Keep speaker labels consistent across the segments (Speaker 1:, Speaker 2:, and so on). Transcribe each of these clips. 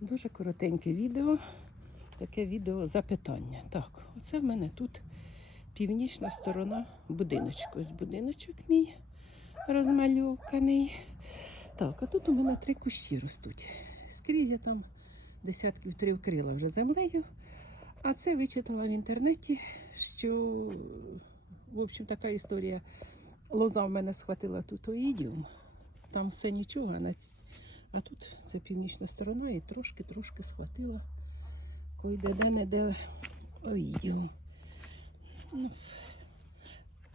Speaker 1: Дуже коротеньке відео. Таке відео запитання. Так, оце в мене тут північна сторона будиночку. Ось будиночок мій розмальовканий. Так, а тут у мене три кущі ростуть. Скрізь я там десятків три вкрила вже землею. А це вичитала в інтернеті, що, в общем, така історія. Лоза в мене схватила тут оїдіум. Там все нічого, а, на а тут це північна сторона і трошки-трошки схватила. Койде де не де оїдіум. Ну,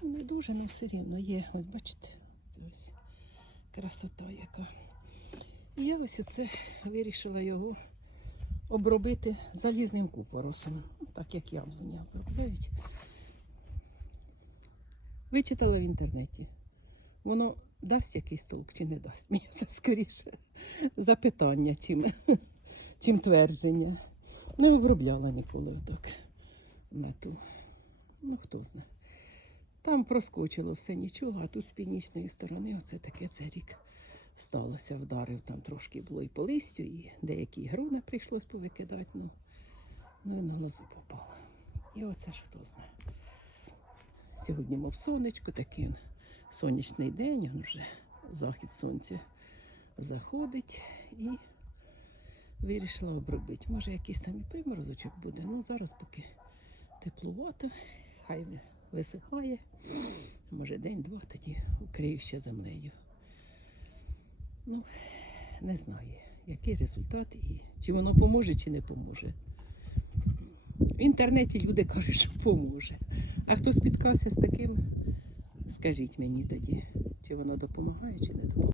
Speaker 1: не дуже, але все рівно є. Ось бачите, це ось красота яка. І я ось оце вирішила його обробити залізним купоросом, ну, так як яблуня обробляють. Вичитала в інтернеті. Воно дасть якийсь толк чи не дасть. Мені це скоріше запитання, чим, чим твердження. Ну і обробляла ніколи так мету. Ну, хто знає. Там проскочило все нічого, а тут з північної сторони оце таке це рік сталося. Вдарив там трошки було і по листю, і деякі грони прийшлось повикидати. Ну, ну і на лозу попало. І оце ж хто знає. Сьогодні, мов сонечко, он сонячний день, он вже захід сонця заходить і вирішила обробити. Може, якийсь там і приморозочок буде. Ну, зараз поки теплувато, хай висихає. Може, день-два тоді укрию ще землею. Ну, не знаю, який результат і чи воно поможе, чи не поможе. В інтернеті люди кажуть, що поможе. А хто спіткався з таким, скажіть мені тоді, чи воно допомагає, чи не допомагає.